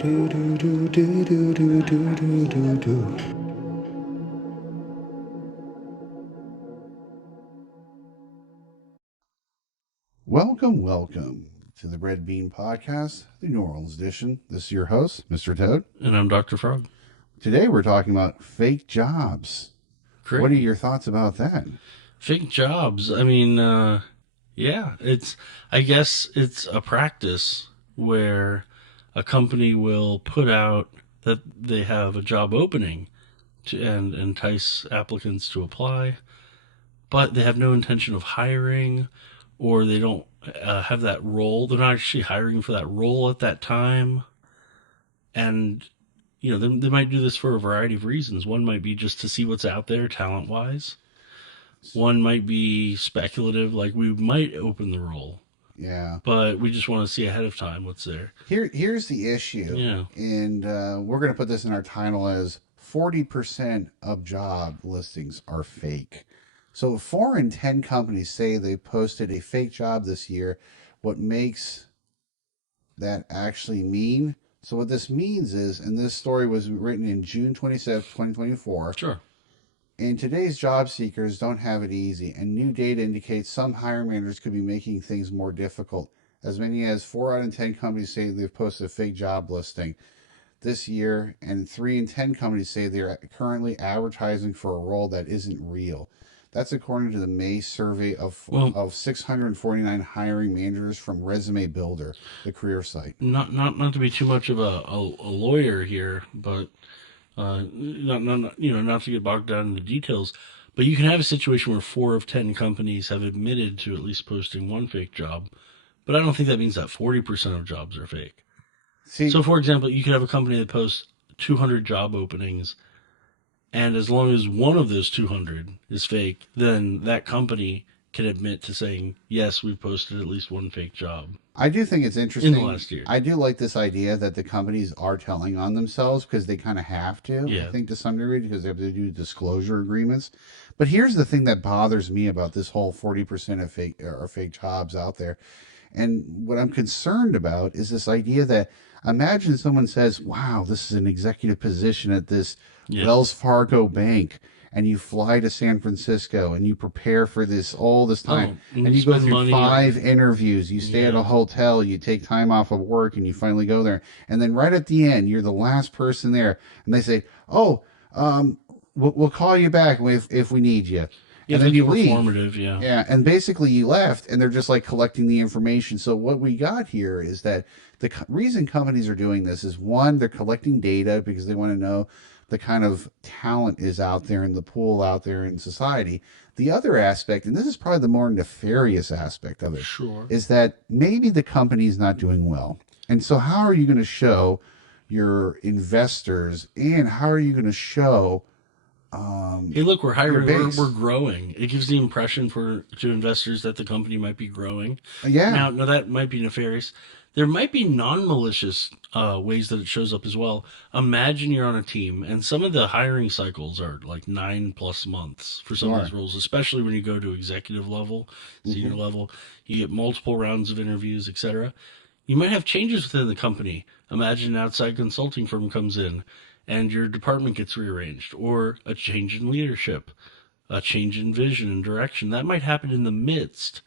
Do do do do do do do do do do. Welcome to the Red Bean Podcast, the New Orleans edition. This is your host, Mr. Toad. And I'm Dr. Frog. Today we're talking about fake jobs. Great. What are your thoughts about that? Fake jobs. I mean, yeah, I guess it's a practice where a company will put out that they have a job opening and entice applicants to apply, but they have no intention of hiring, or they don't have that role. They're not actually hiring for that role at that time. And, they might do this for a variety of reasons. One might be just to see what's out there talent wise. One might be speculative, like we might open the role. Yeah. But we just want to see ahead of time what's there. Here's the issue. Yeah. And we're going to put this in our title as 40% of job listings are fake. So 4 in 10 companies say they posted a fake job this year. What makes that actually mean? So what this means is, and this story was written in June 27th, 2024. Sure. And today's job seekers don't have it easy, and new data indicates some hiring managers could be making things more difficult. As many as 4 out of 10 companies say they've posted a fake job listing this year, and 3 in 10 companies say they're currently advertising for a role that isn't real. That's according to the May survey of 649 hiring managers from Resume Builder, the career site. Not to be too much of a lawyer here, but not to get bogged down in the details, but you can have a situation where 4 of 10 companies have admitted to at least posting one fake job, but I don't think that means that 40% of jobs are fake. So, for example, you could have a company that posts 200 job openings, and as long as one of those 200 is fake, then that company can admit to saying, yes, we've posted at least one fake job. I do think it's interesting. In the last year. I do like this idea that the companies are telling on themselves because they kind of have to, Yeah. I think, to some degree, because they have to do disclosure agreements. But here's the thing that bothers me about this whole 40% of fake jobs out there. And what I'm concerned about is this idea that, imagine someone says, wow, this is an executive position at this Wells Fargo bank, and you fly to San Francisco and you prepare for this all this time, and you go through 5 interviews, you stay at a hotel, you take time off of work, and you finally go there, and then right at the end you're the last person there, and they say, we'll call you back if we need you. And then you leave. Yeah, and basically you left, and they're just like collecting the information. So what we got here is that the reason companies are doing this is, one, they're collecting data because they want to know the kind of talent is out there in the pool out there in society. The other aspect, and this is probably the more nefarious aspect of it, is that maybe the company's not doing well. And so how are you going to show your investors, and how are you going to show hey, look, we're hiring, we're growing. It gives the impression to investors that the company might be growing. Yeah. Now, that might be nefarious. There might be non-malicious ways that it shows up as well. Imagine you're on a team, and some of the hiring cycles are like 9+ months for some of these roles, especially when you go to executive level, senior level. You get multiple rounds of interviews, etc. You might have changes within the company. Imagine an outside consulting firm comes in, and your department gets rearranged, or a change in leadership, a change in vision and direction. That might happen in the midst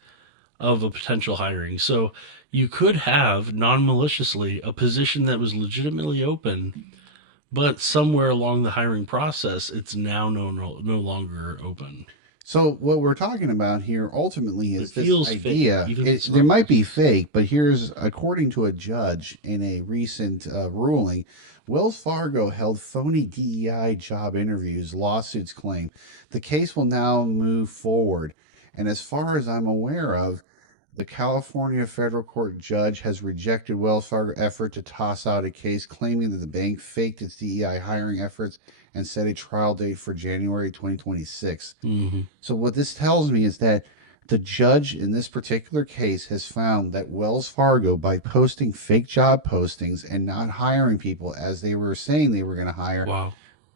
of a potential hiring. So you could have, non-maliciously, a position that was legitimately open, but somewhere along the hiring process, it's now no longer open. So what we're talking about here ultimately is this idea. There might be fake, but here's, according to a judge in a recent ruling, Wells Fargo held phony DEI job interviews, lawsuits claim. The case will now move forward. And as far as I'm aware of, the California federal court judge has rejected Wells Fargo's effort to toss out a case claiming that the bank faked its DEI hiring efforts and set a trial date for January 2026. Mm-hmm. So what this tells me is that the judge in this particular case has found that Wells Fargo, by posting fake job postings and not hiring people as they were saying they were going to hire,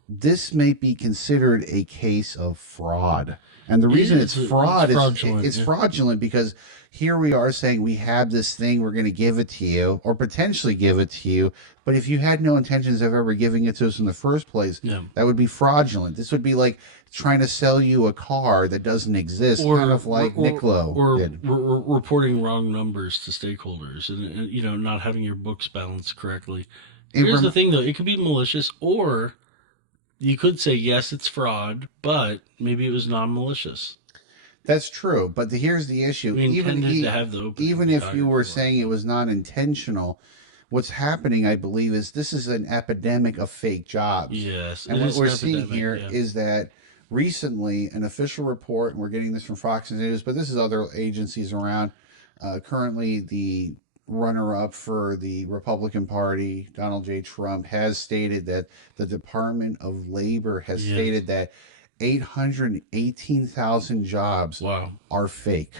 this may be considered a case of fraud. And the It reason it's is. It's fraud is fraudulent. it's Yeah. fraudulent because here we are saying we have this thing, we're going to give it to you or potentially give it to you. But if you had no intentions of ever giving it to us in the first place, Yeah. that would be fraudulent. This would be like trying to sell you a car that doesn't exist, kind Or of like or Niccolo or, did. reporting wrong numbers to stakeholders, and not having your books balanced correctly. It Here's the rem- thing, though: it could be malicious, or you could say yes, it's fraud, but maybe it was non-malicious. That's true, but here's the issue. We intended to have the opening Even be if you higher were for it. saying it was not intentional, what's happening, I believe, is this is an epidemic of fake jobs. Yes, it And what is an we're seeing epidemic. here Yeah. is that recently, an official report, and we're getting this from Fox News, but this is other agencies around. Currently, the runner up for the Republican Party, Donald J. Trump, has stated that the Department of Labor has Yeah. stated that 818,000 jobs Wow. are fake.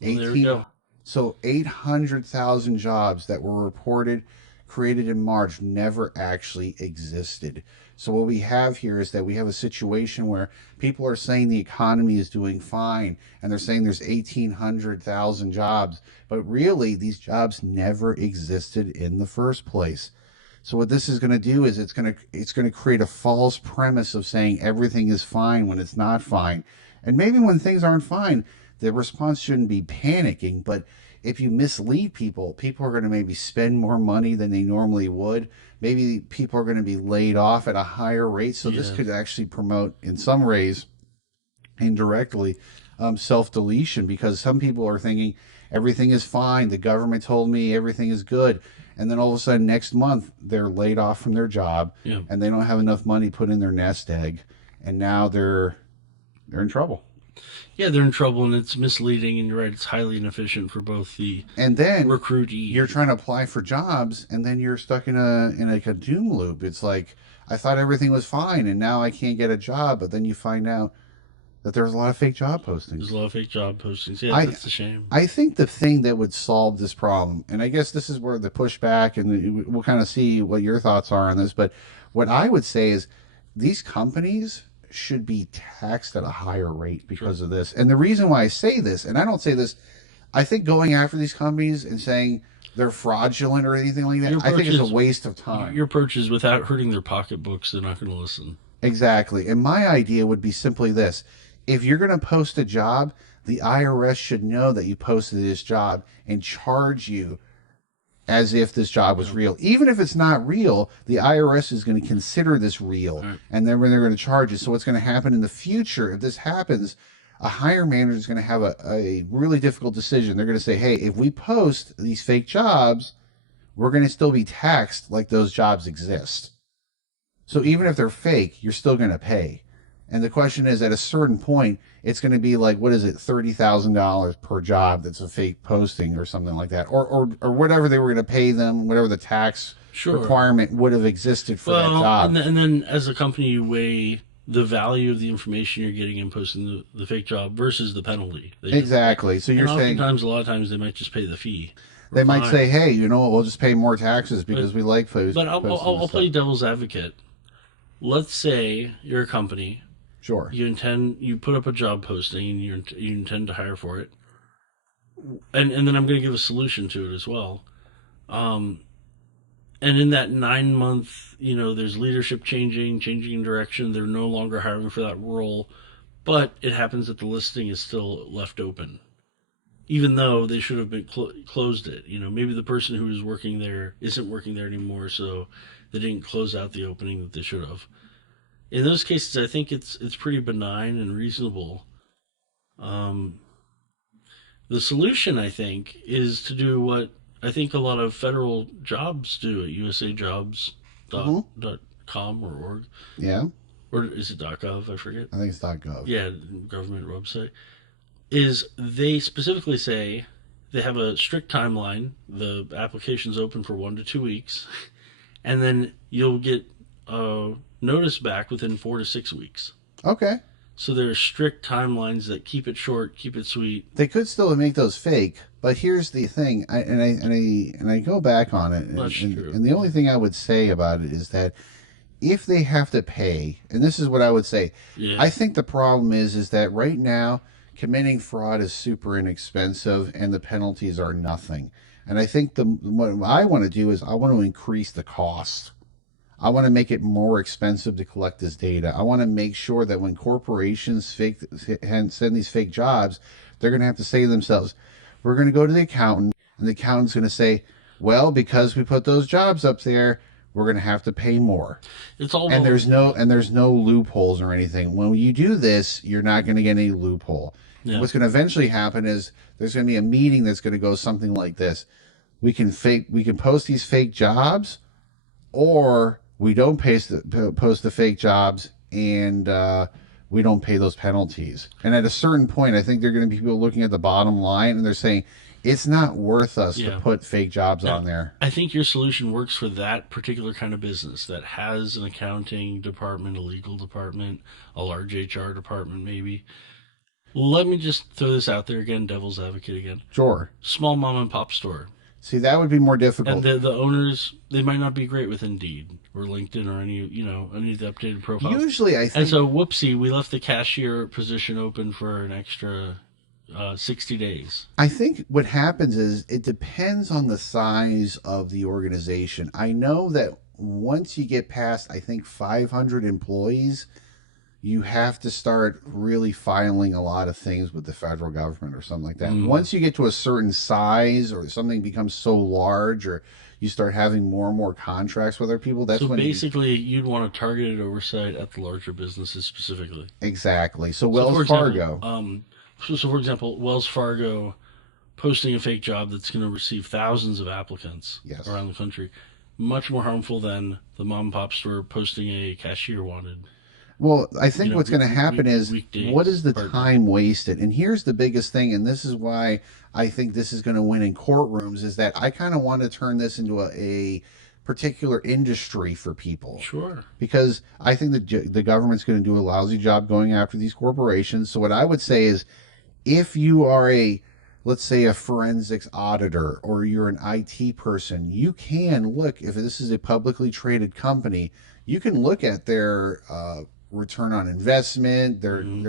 Well, there we 18 go. so 800,000 jobs that were reported created in March never actually existed. So what we have here is that we have a situation where people are saying the economy is doing fine and they're saying there's 1,800,000 jobs, but really these jobs never existed in the first place. So what this is going to do is it's going to create a false premise of saying everything is fine when it's not fine. And maybe when things aren't fine, the response shouldn't be panicking, but if you mislead people, people are going to maybe spend more money than they normally would. Maybe people are going to be laid off at a higher rate. So this Yeah. could actually promote, in some ways, indirectly, self deletion because some people are thinking everything is fine. The government told me everything is good. And then all of a sudden, next month, they're laid off from their job Yeah. and they don't have enough money put in their nest egg. And now they're in trouble. Yeah, they're in trouble, and it's misleading. And you're right; it's highly inefficient for both the And then recruitee. you're trying to apply for jobs and then you're stuck in a doom loop. It's like I thought everything was fine and now I can't get a job, but then you find out that there's a lot of fake job There's postings. a lot of fake job postings. Yeah, I that's a shame. I think the thing that would solve this problem, and I guess this is where the pushback, and we'll kind of see what your thoughts are on this, but what I would say is these companies should be taxed at a higher rate because Sure. of this. And the reason why I say this, and I don't say this, I think going after these companies and saying they're fraudulent or anything like that, Your I think approach it's a is waste of time. your approach is without hurting their pocketbooks. They're not going to listen. Exactly. And my idea would be simply this: if you're going to post a job, the IRS should know that you posted this job and charge you as if this job was Yeah. real. Even if it's not real, the IRS is going to consider this real, All right. and then when they're going to charge you. So what's going to happen in the future if this happens? A hire manager is going to have a really difficult decision. They're going to say, hey, if we post these fake jobs, we're going to still be taxed like those jobs exist. So even if they're fake, you're still going to pay. And the question is, at a certain point, it's going to be like, what is it, $30,000 per job that's a fake posting or something like that, or whatever they were going to pay them, whatever the tax Sure. requirement would have existed for that Well, job. and then as a company, you weigh the value of the information you're getting in posting the fake job versus the penalty. Exactly. So you're And saying oftentimes, a lot of times, they might just pay the fee. Or they might fine. say, hey, you know what, we'll just pay more taxes because we like But posting this I'll play stuff. devil's advocate. Let's say you're a company. Sure. You put up a job posting and you intend to hire for it, and then I'm going to give a solution to it as well. Um, and in that 9 month, there's leadership changing in direction. They're no longer hiring for that role, but it happens that the listing is still left open, even though they should have been closed it. Maybe the person who is working there isn't working there anymore, so they didn't close out the opening that they should have. In those cases, I think it's pretty benign and reasonable. Um, the solution, I think, is to do what I think a lot of federal jobs do at Hmm. usajobs.com or org. Yeah, Or is it .gov? I forget. I think it's .gov. Yeah, government website. Is they specifically say they have a strict timeline. The application's open for 1 to 2 weeks, and then you'll get a notice back within 4 to 6 weeks. Okay. So there are strict timelines that keep it short, keep it sweet. They could still make those fake, but here's the thing, and I go back on it, That's true. and the only thing I would say about it is that if they have to pay, and this is what I would say, Yeah. I think the problem is that right now committing fraud is super inexpensive and the penalties are nothing. And I think the what I want to do is I want to increase the cost. I want to make it more expensive to collect this data. I want to make sure that when corporations send these fake jobs, they're going to have to say to themselves, "We're going to go to the accountant, and the accountant's going to say, well, because we put those jobs up there, we're going to have to pay more." It's all And well. there's no loopholes or anything. When you do this, you're not going to get any loophole. And Yeah. what's going to eventually happen is there's going to be a meeting that's going to go something like this: we can post these fake jobs, or we don't post the fake jobs, and we don't pay those penalties. And at a certain point, I think there are going to be people looking at the bottom line and they're saying it's not worth us to Yeah. put fake jobs Now, on there. I think your solution works for that particular kind of business that has an accounting department, a legal department, a large HR department, maybe. Let me just throw this out there again, devil's advocate again. Sure. Small mom and pop store. See, that would be more And difficult. the owners, they might not be great with Indeed or LinkedIn or any of the updated profiles. Usually, I And think so, whoopsie, we left the cashier position open for an extra 60 days. what happens is it depends on the size of the organization. I know that once you get past, I think 500 employees, you have to start really filing a lot of things with the federal government or something like that. Mm. Once you get to a certain size or something becomes so large or you start having more and more contracts with other people, that's So when you basically, you'd want a targeted oversight at the larger businesses specifically. exactly. So So, Wells for example, Fargo, Wells Fargo posting a fake job that's going to receive thousands of applicants yes. around the country, much more harmful than the mom and pop store posting a cashier wanted. Well, I think what's going to happen is what Weekdays is the part time. time wasted? And here's the biggest thing, and this is why I think this is going to win in courtrooms, is that I kind of want to turn this into a particular industry for people Sure. because I think the government's going to do a lousy job going after these corporations. So what I would say is if you are let's say a forensics auditor or you're an IT person, you can look if this is a publicly traded company, you can look at their return on investment, Mm-hmm.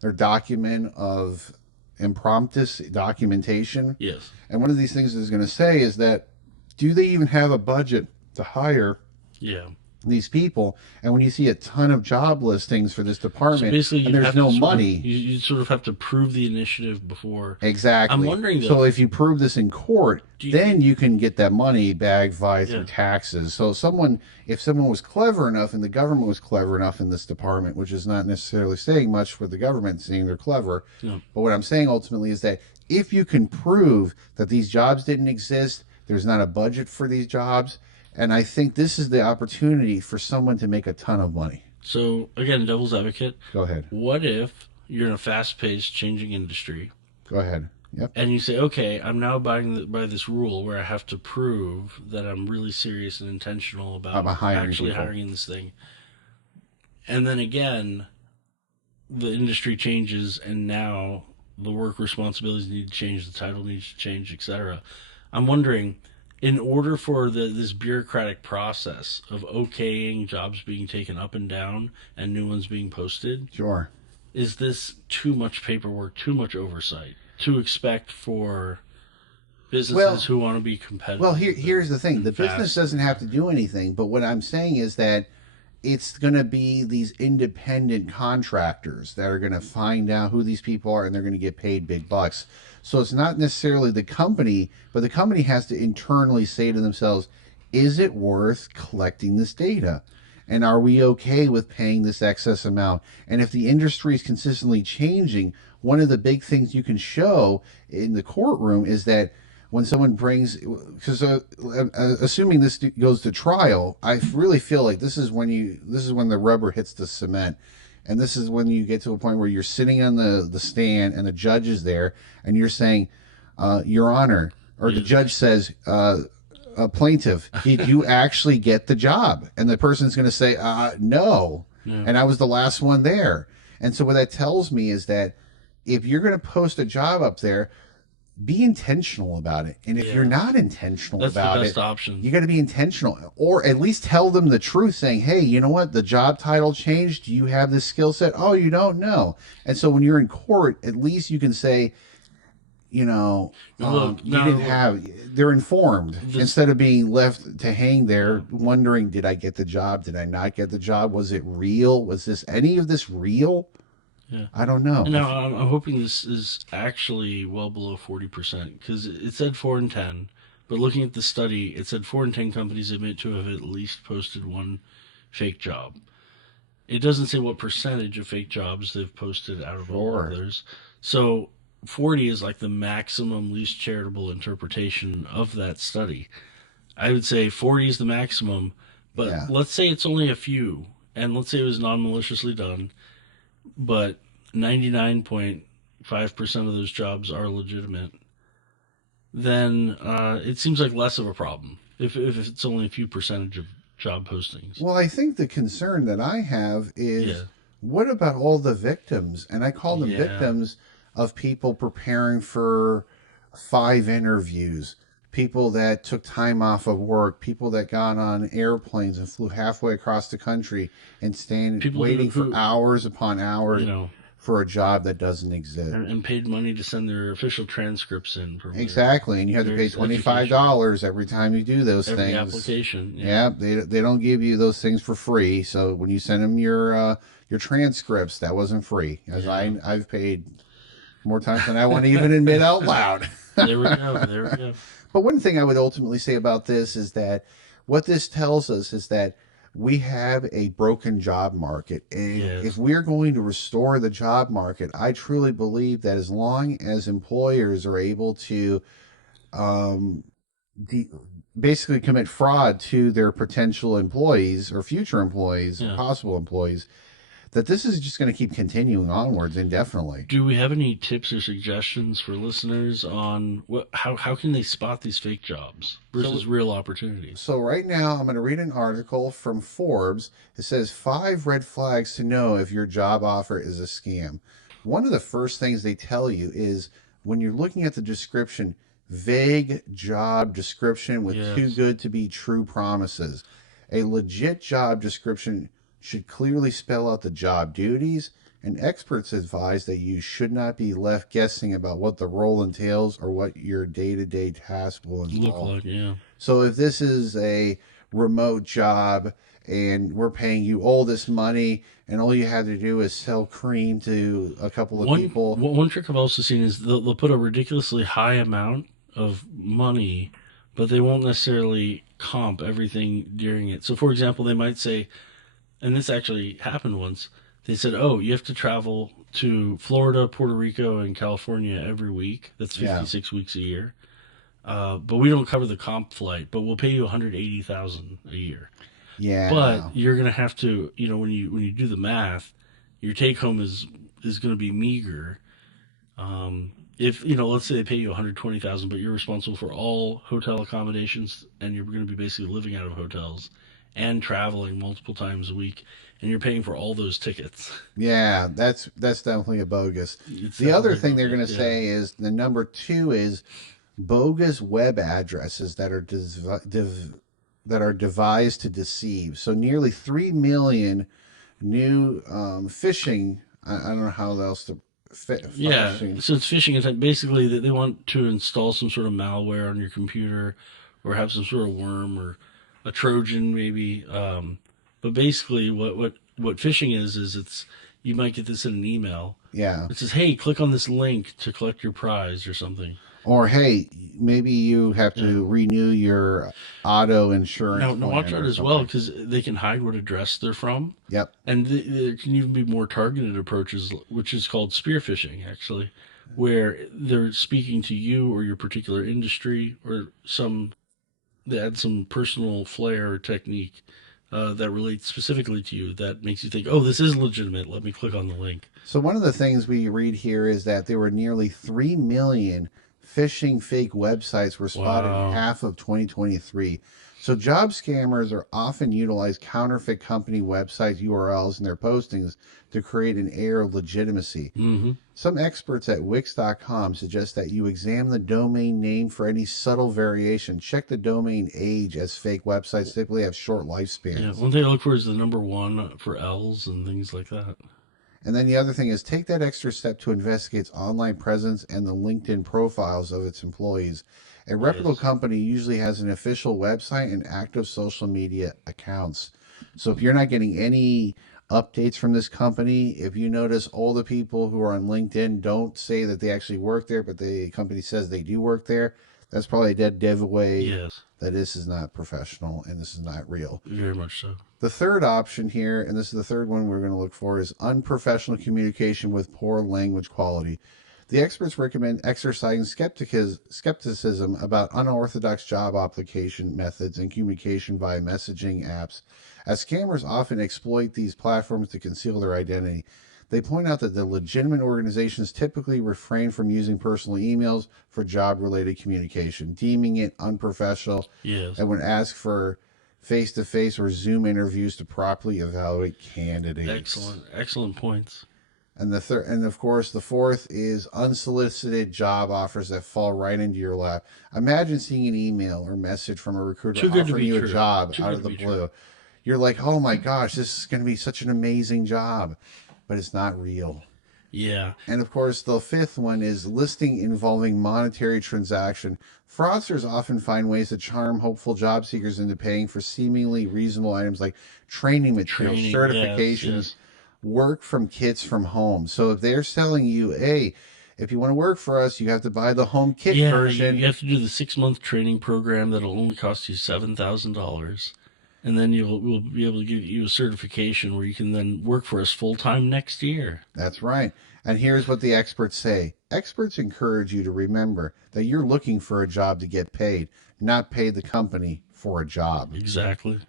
their document of impromptu documentation. Yes. And one of these things is going to say is that do they even have a budget to hire Yeah. these people? And when you see a ton of job listings for this So department basically, and you'd there's have to no sort of money, you sort of have to prove the initiative before. I'm exactly. wondering So though, if you prove this in court, do you then think? you can get that money back via through Yeah. taxes. So if someone was clever enough and the government was clever enough in this department, which is not necessarily saying much for the government saying they're clever, Yeah. but what I'm saying ultimately is that if you can prove that these jobs didn't exist, there's not a budget for these jobs, and I think this is the opportunity for someone to make a ton of money. So again, devil's advocate. Go ahead. What if you're in a fast-paced, changing industry, Go ahead. Yep. and you say, "Okay, I'm now abiding by this rule where I have to prove that I'm really serious and intentional I'm about hiring actually people. hiring this thing," and then again, the industry changes, and now the work responsibilities need to change, the title needs to change, etc. I'm wondering, in order for this bureaucratic process of okaying jobs being taken up and down and new ones being posted, Sure. is this too much paperwork, too much oversight to expect for businesses Well, who want to be competitive Well, here's the thing. and The business fast? doesn't have to do anything, but what I'm saying is that it's going to be these independent contractors that are going to find out who these people are and they're going to get paid big bucks. So it's not necessarily the company, but the company has to internally say to themselves, is it worth collecting this data? And are we okay with paying this excess amount? And if the industry is consistently changing, one of the big things you can show in the courtroom is that when someone brings, because assuming this goes to trial, I really feel like this is when the rubber hits the cement, and this is when you get to a point where you're sitting on the stand and the judge is there and you're saying, Your Honor, or the Yes. judge says, Plaintiff, did you actually get the job? And the person's going to say, No, Yeah. and I was the last one there. And so what that tells me is that if you're going to post a job up there, be intentional about it. And if you're Yeah, not intentional that's the about best it, option. you got to be intentional, or at least tell them the truth, saying, hey, you know what? The job title changed. Do you have this skill set? Oh, you don't know. And so when you're in court, at least you can say, Now look, you now didn't look, have, they're informed this, instead of being left to hang yeah. there wondering, did I get the job? Did I not get the job? Was it real? Was this any of this real? Yeah. I don't know. And now If I'm hoping this is actually well below 40% because it said 4 in 10. But looking at the study, it said 4 in 10 companies admit to have at least posted one fake job. It doesn't say what percentage of fake jobs they've posted out of all Sure. others. So 40 is like the maximum least charitable interpretation of that study. I would say 40 is the maximum, but Yeah. let's say it's only a few, and let's say it was non maliciously done, but 99.5% of those jobs are legitimate, then it seems like less of a problem if it's only a few percentage of job postings. Well, I think the concern that I have is, Yeah. what about all the victims? And I call them Yeah. victims of people preparing for 5 interviews, people that took time off of work, people that got on airplanes and flew halfway across the country and stand People waiting for who hours upon you hours know, for a job that doesn't exist. and paid money to send their official transcripts in from their Exactly, and you have to pay various twenty five education, dollars every time you do those every things. application. Yeah. Yeah, they don't give you those things for free. So when you send them your transcripts, that wasn't free, as Yeah. I've paid more times than I want to even admit out loud. There we go. There we go. But one thing I would ultimately say about this is that what this tells us is that we have a broken job market. And if Yes. we're going to restore the job market, I truly believe that as long as employers are able to um, de- basically commit fraud to their potential employees or future employees, Yeah. possible employees, that this is just going to keep continuing onwards indefinitely. Do we have any tips or suggestions for listeners on how can they spot these fake jobs So versus real opportunities? So right now, I'm going to read an article from Forbes. It says 5 red flags to know if your job offer is a scam. One of the first things they tell you is when you're looking at the description, vague job description with too Yes. good to be true promises. A legit job description should clearly spell out the job duties, and experts advise that you should not be left guessing about what the role entails or what your day to day task will Look involve. like, yeah. So if this is a remote job and we're paying you all this money and all you have to do is sell cream to a couple of people, One trick I've also seen is they'll put a ridiculously high amount of money, but they won't necessarily comp everything during it. So, for example, they might say, and this actually happened once. They said, "Oh, you have to travel to Florida, Puerto Rico, and California every week. That's yeah, 56 weeks a year. But we don't cover the comp flight, but we'll pay you 180,000 a year. But yeah, you're gonna have to, when you do the math, your take home is gonna be meager. If let's say they pay you 120,000, but you're responsible for all hotel accommodations, and you're going to be basically living out of hotels and traveling multiple times a week, and you're paying for all those tickets. yeah, that's definitely a bogus. It's The other definitely thing they're going bogus. to Yeah. say is the number two is bogus web addresses that are devised to deceive. So nearly 3 million new phishing. I don't know how else to Yeah, phishing. so it's phishing attack. Basically, they want to install some sort of malware on your computer, or have some sort of worm or a Trojan, maybe. But basically, what phishing is it's you might get this in an email. Yeah. It says, "Hey, click on this link to collect your prize" or something. Or hey, maybe you have Yeah. to renew your auto insurance Now watch plan out or as well something. because they can hide what address they're from, Yep. and there can even be more targeted approaches, which is called spear phishing, actually, where they're speaking to you or your particular industry or they add some personal flair or technique that relates specifically to you that makes you think, oh, this is legitimate. Let me click on the link. So one of the things we read here is that there were nearly 3 million phishing fake websites were spotted in Wow. half of 2023. So job scammers are often utilize counterfeit company websites URLs in their postings to create an air of legitimacy. Hmm. Some experts at Wix.com suggest that you examine the domain name for any subtle variation. Check the domain age, as fake websites typically have short Yeah, lifespans. one thing I look for is the number one for L's and things like that. And then the other thing is take that extra step to investigate its online presence and the LinkedIn profiles of its employees. A reputable Yes. company usually has an official website and active social media accounts. So if you're not getting any updates from this company, if you notice all the people who are on LinkedIn don't say that they actually work there, but the company says they do work there, that's probably a dead giveaway Yes. that this is not professional and this is not real. Very much so. The third option here, and this is the third one we're going to look for, is unprofessional communication with poor language quality. The experts recommend exercising skepticism about unorthodox job application methods and communication via messaging apps, as scammers often exploit these platforms to conceal their identity. They point out that the legitimate organizations typically refrain from using personal emails for job related communication, deeming it unprofessional, Yes. and would ask for face to face or Zoom interviews to properly evaluate candidates. Excellent. Excellent points. And the third, and of course, the fourth is unsolicited job offers that fall right into your lap. Imagine seeing an email or message from a recruiter Too good to offering be you a true. job Too out good of to the be true. blue. You're like, oh my gosh, this is going to be such an amazing job, but it's not real. Yeah. And of course, the fifth one is listing involving monetary transaction. Fraudsters often find ways to charm hopeful job seekers into paying for seemingly reasonable items like training materials, Training. Yes. certifications, Yes. work from kits from home. So if they're selling you, hey, if you want to work for us, you have to buy the home kit Yeah. You version. have to do the 6 month training program that'll only cost you $7,000, and then we'll be able to give you a certification where you can then work for us full time next year. That's right. And here's what the experts say. Experts encourage you to remember that you're looking for a job to get paid, not pay the company for a job. Exactly.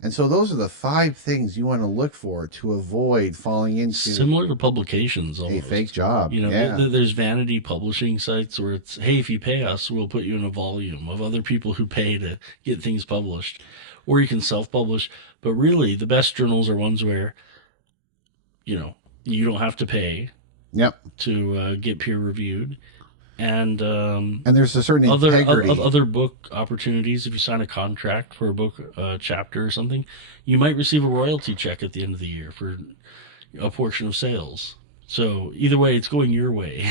And so those are the five things you want to look for to avoid falling into Similar to publications a fake almost. job. You know, Yeah, there's vanity publishing sites where it's, hey, if you pay us, we'll put you in a volume of other people who pay to get things published. Or you can self publish. But really, the best journals are ones where, you don't have to pay yep. to get peer reviewed. And And there's a certain integrity. other book opportunities, if you sign a contract for a book chapter or something, you might receive a royalty check at the end of the year for a portion of sales. So either way, it's going your way.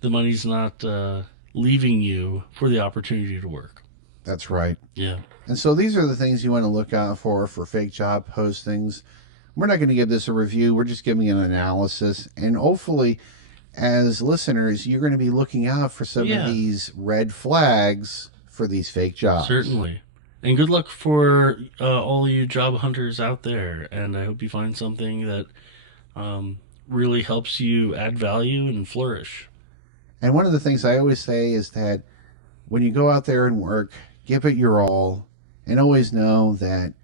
The money's not leaving you for the opportunity to work. That's right. Yeah. And so these are the things you want to look out for fake job postings. We're not going to give this a review. We're just giving an analysis. And hopefully, as listeners, you're going to be looking out for some of Yeah, these red flags for these fake jobs. certainly. And good luck for all of you job hunters out there. And I hope you find something that really helps you add value and flourish. And one of the things I always say is that when you go out there and work, give it your all and always know that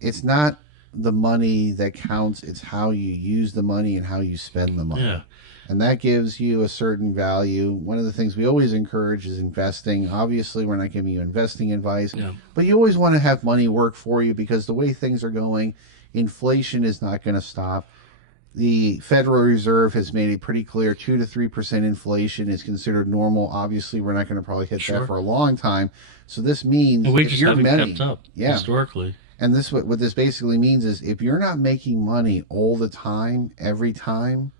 it's not the money that counts, it's how you use the money and how you spend the Yeah, money. And that gives you a certain value. One of the things we always encourage is investing. Obviously, we're not giving you investing advice, yeah, but you always want to have money work for you because the way things are going, inflation is not going to stop. The Federal Reserve has made it pretty clear 2 to 3% inflation is considered normal. Obviously, we're not going to probably hit that sure. for a long time. So this And means if wages your haven't kept money, up yeah, historically. and this what this basically means is if you're not making money all the time, every time,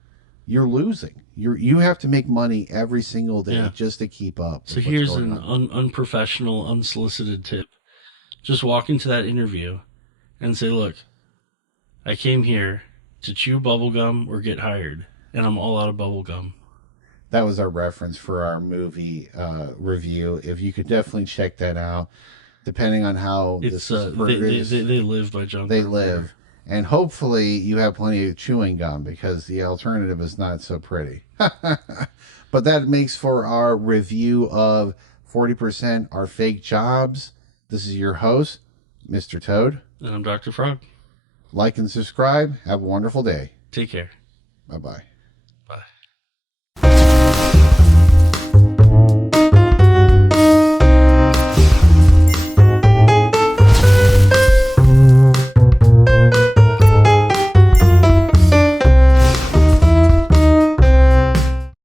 you're losing. You have to make money every single day Yeah. just to keep up So with what's here's going an on. unprofessional, unsolicited tip. Just walk into that interview and say, look, I came here to chew bubblegum or get hired, and I'm all out of bubblegum. That was our reference for our movie review. If you could definitely check that out, depending on how It's this is they live by John they Carpenter. live. And hopefully you have plenty of chewing gum because the alternative is not so pretty. But that makes for our review of 40% are fake jobs. This is your host, Mr. Toad. And I'm Dr. Frog. Like and subscribe. Have a wonderful day. Take care. Bye bye. Bye.